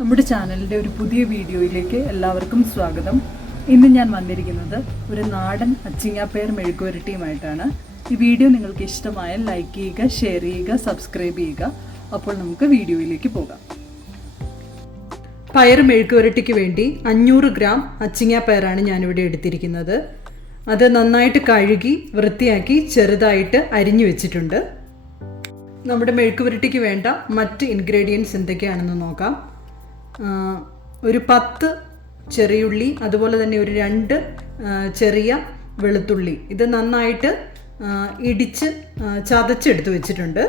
നമ്മുടെ ചാനലിൻ്റെ ഒരു പുതിയ വീഡിയോയിലേക്ക് എല്ലാവർക്കും സ്വാഗതം. ഇന്ന് ഞാൻ വന്നിരിക്കുന്നത് ഒരു നാടൻ അച്ചിങ്ങാപ്പയർ മെഴുക്കുവരട്ടിയുമായിട്ടാണ്. ഈ വീഡിയോ നിങ്ങൾക്ക് ഇഷ്ടമായാൽ ലൈക്ക് ചെയ്യുക, ഷെയർ ചെയ്യുക, സബ്സ്ക്രൈബ് ചെയ്യുക. അപ്പോൾ നമുക്ക് വീഡിയോയിലേക്ക് പോകാം. പയർ മെഴുക്കുവരട്ടിക്ക് വേണ്ടി 500 ഗ്രാം അച്ചിങ്ങാപ്പയറാണ് ഞാനിവിടെ എടുത്തിരിക്കുന്നത്. അത് നന്നായിട്ട് കഴുകി വൃത്തിയാക്കി ചെറുതായിട്ട് അരിഞ്ഞു വെച്ചിട്ടുണ്ട്. നമ്മുടെ മെഴുക്കുവരട്ടിക്ക് വേണ്ട മറ്റ് ഇൻഗ്രീഡിയൻസ് എന്തൊക്കെയാണെന്ന് നോക്കാം. ഒരു 10 ചെറിയുള്ളി, അതുപോലെ തന്നെ ഒരു 2 ചെറിയ വെളുത്തുള്ളി. ഇത് നന്നായിട്ട് ഇടിച്ച് ചതച്ചെടുത്ത് വെച്ചിട്ടുണ്ട്.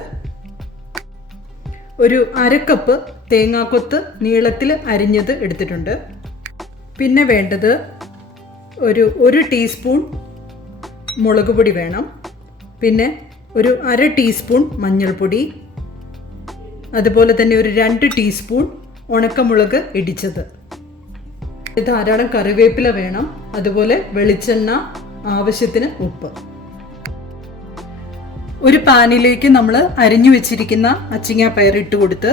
ഒരു 1/2 കപ്പ് തേങ്ങാക്കൊത്ത് നീളത്തിൽ അരിഞ്ഞത് എടുത്തിട്ടുണ്ട്. പിന്നെ വേണ്ടത് ഒരു 1 ടീസ്പൂൺ മുളക് പൊടി വേണം. പിന്നെ ഒരു 1/2 ടീസ്പൂൺ മഞ്ഞൾപ്പൊടി, അതുപോലെ തന്നെ ഒരു 2 ടീസ്പൂൺ ഉണക്കമുളക് ഇടിച്ചത്. ധാരാളം കറിവേപ്പില വേണം. അതുപോലെ വെളിച്ചെണ്ണ, ആവശ്യത്തിന് ഉപ്പ്. ഒരു പാനിലേക്ക് നമ്മൾ അരിഞ്ഞു വെച്ചിരിക്കുന്ന അച്ചിങ്ങാപ്പയർ ഇട്ട് കൊടുത്ത്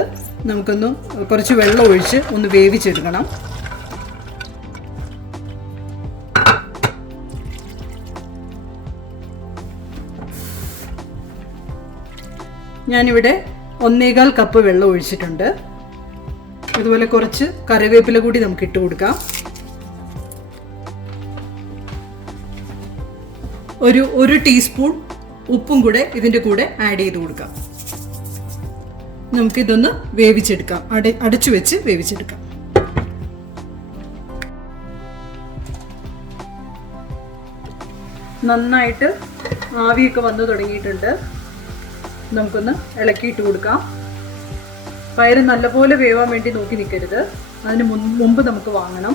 നമുക്കൊന്ന് കുറച്ച് വെള്ളം ഒഴിച്ച് ഒന്ന് വേവിച്ചെടുക്കണം. ഞാനിവിടെ 1.25 കപ്പ് വെള്ളം ഒഴിച്ചിട്ടുണ്ട്. അതുപോലെ കുറച്ച് കറിവേപ്പില കൂടി നമുക്ക് ഇട്ട് കൊടുക്കാം. ഒരു ടീസ്പൂൺ ഉപ്പും കൂടെ ഇതിൻ്റെ കൂടെ ആഡ് ചെയ്ത് കൊടുക്കാം. നമുക്കിതൊന്ന് വേവിച്ചെടുക്കാം. അടച്ചു വെച്ച് വേവിച്ചെടുക്കാം. നന്നായിട്ട് ആവിയൊക്കെ വന്നു തുടങ്ങിയിട്ടുണ്ട്. നമുക്കൊന്ന് ഇളക്കിയിട്ട് കൊടുക്കാം. പയർ നല്ലപോലെ വേവാൻ വേണ്ടി നോക്കി നിൽക്കരുത്. അതിന് മുമ്പ് നമുക്ക് വാങ്ങണം.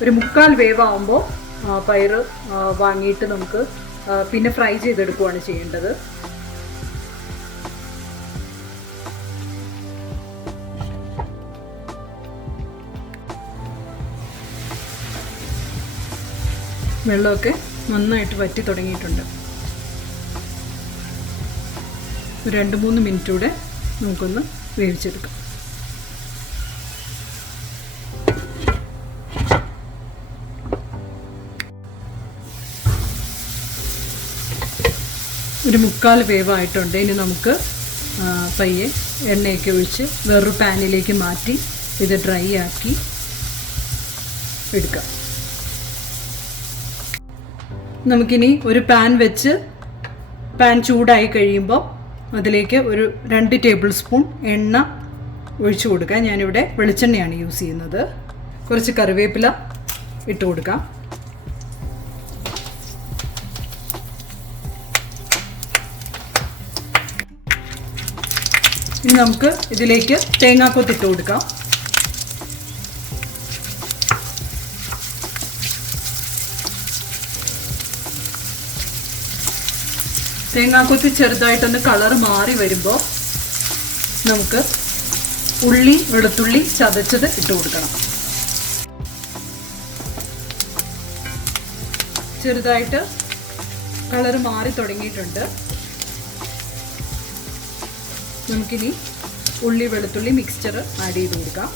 ഒരു 3/4 വേവാകുമ്പോൾ പയർ വാങ്ങിയിട്ട് നമുക്ക് പിന്നെ ഫ്രൈ ചെയ്തെടുക്കുകയാണ് ചെയ്യേണ്ടത്. വെള്ളമൊക്കെ നന്നായിട്ട് വറ്റി തുടങ്ങിയിട്ടുണ്ട്. ഒരു 2-3 മിനിറ്റ് കൂടെ നമുക്കൊന്ന് വേവിച്ചെടുക്കാം. ഒരു 3/4 വേവായിട്ടുണ്ട്. ഇനി നമുക്ക് പയ്യെ എണ്ണയൊക്കെ ഒഴിച്ച് വേറൊരു പാനിലേക്ക് മാറ്റി ഇത് ഡ്രൈ ആക്കി എടുക്കാം. നമുക്കിനി ഒരു പാൻ വെച്ച് പാൻ ചൂടായി കഴിയുമ്പോൾ അതിലേക്ക് ഒരു 2 ടേബിൾ സ്പൂൺ എണ്ണ ഒഴിച്ചു കൊടുക്കാം. ഞാനിവിടെ വെളിച്ചെണ്ണയാണ് യൂസ് ചെയ്യുന്നത്. കുറച്ച് കറിവേപ്പില ഇട്ട് കൊടുക്കാം. ഇനി നമുക്ക് ഇതിലേക്ക് തേങ്ങാക്കൊത്ത് ഇട്ട് കൊടുക്കാം. തേങ്ങാക്കൊത്ത് ചെറുതായിട്ടൊന്ന് കളർ മാറി വരുമ്പോൾ നമുക്ക് ഉള്ളി, വെളുത്തുള്ളി ചതച്ചത് ഇട്ട് കൊടുക്കണം. ചെറുതായിട്ട് കളർ മാറി തുടങ്ങിയിട്ടുണ്ട്. നമുക്കിനി ഉള്ളി, വെളുത്തുള്ളി മിക്സ്ചർ ആഡ് ചെയ്ത് കൊടുക്കാം.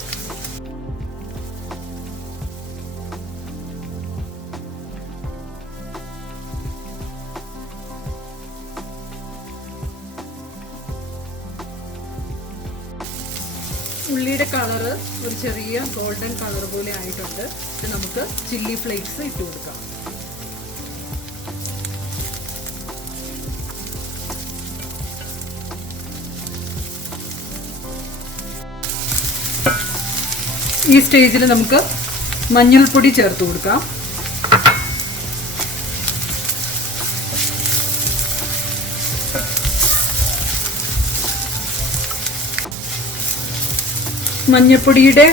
ഉള്ളിയുടെ കളറ് ഒരു ചെറിയ ഗോൾഡൻ കളർ പോലെ ആയിട്ടുണ്ട്. ഇത് നമുക്ക് ചില്ലി ഫ്ലേക്സ് ഇട്ട് കൊടുക്കാം. ഈ സ്റ്റേജിൽ നമുക്ക് മഞ്ഞൾപ്പൊടി ചേർത്ത് കൊടുക്കാം. മഞ്ഞൾപ്പൊടിയുടെ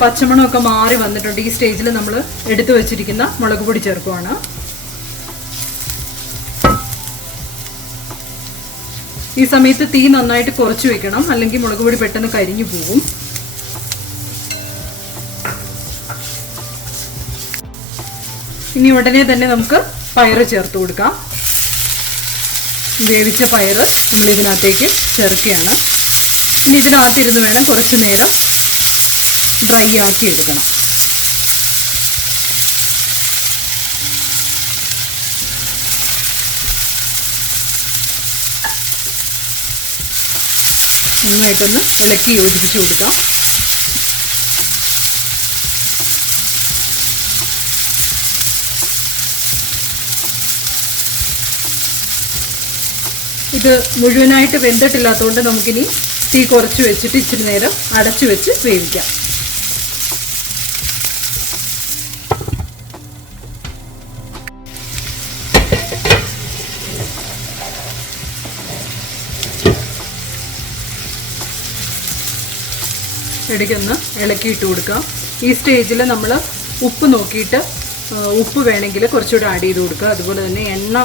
പച്ചമണമൊക്കെ മാറി വന്നിട്ടുണ്ട്. ഈ സ്റ്റേജിൽ നമ്മൾ എടുത്തു വെച്ചിരിക്കുന്ന മുളക് പൊടി ചേർക്കുവാണ്. ഈ സമയത്ത് തീ നന്നായിട്ട് കുറച്ച് വെക്കണം, അല്ലെങ്കിൽ മുളക് പൊടി പെട്ടെന്ന് കരിഞ്ഞു പോകും. ഇനി ഉടനെ തന്നെ നമുക്ക് പയർ ചേർത്ത് കൊടുക്കാം. വേവിച്ച പയർ നമ്മൾ ഇതിനകത്തേക്ക് ചേർക്കുകയാണ്. ഇനി ഇതിനകത്തിരുന്ന് വേണം കുറച്ച് നേരം ഡ്രൈ ആക്കി എടുക്കണം. നന്നായിട്ടൊന്ന് ഇളക്കി യോജിപ്പിച്ച് കൊടുക്കാം. ഇത് മുഴുവനായിട്ട് വെന്തിട്ടില്ലാത്തതുകൊണ്ട് നമുക്കിനി തീ കുറച്ച് വെച്ചിട്ട് ഇച്ചിരി നേരം അടച്ചു വെച്ച് വേവിക്കാം. ഇടയ്ക്കൊന്ന് ഇളക്കിയിട്ട് കൊടുക്കാം. ഈ സ്റ്റേജിൽ നമ്മൾ ഉപ്പ് നോക്കിയിട്ട് ഉപ്പ് വേണമെങ്കിൽ കുറച്ചുകൂടി ആഡ് ചെയ്ത് കൊടുക്കുക. അതുപോലെ തന്നെ എണ്ണ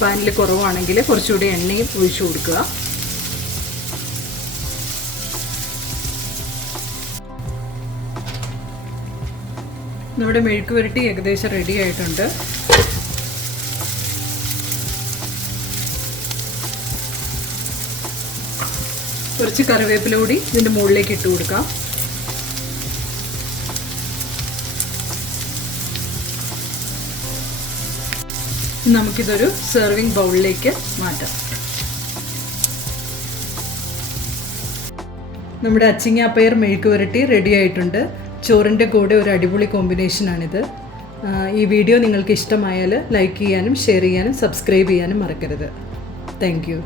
പാനിൽ കുറവാണെങ്കിൽ കുറച്ചുകൂടി എണ്ണയും ഒഴിച്ചു കൊടുക്കുക. നമ്മുടെ മെഴുക്ക് പുരട്ടി ഏകദേശം റെഡി ആയിട്ടുണ്ട്. കുറച്ച് കറിവേപ്പില കൂടി ഇതിൻ്റെ മുകളിലേക്ക് ഇട്ട് കൊടുക്കാം. നമുക്കിതൊരു സെർവിങ് ബൗളിലേക്ക് മാറ്റാം. നമ്മുടെ അച്ചിങ്ങാപ്പയർ മെഴുക്ക് പുരട്ടി റെഡി ആയിട്ടുണ്ട്. ചോറിൻ്റെ കൂടെ ഒരു അടിപൊളി കോമ്പിനേഷനാണിത്. ഈ വീഡിയോ നിങ്ങൾക്ക് ഇഷ്ടമായാൽ ലൈക്ക് ചെയ്യാനും ഷെയർ ചെയ്യാനും സബ്സ്ക്രൈബ് ചെയ്യാനും മറക്കരുത്. Thank you.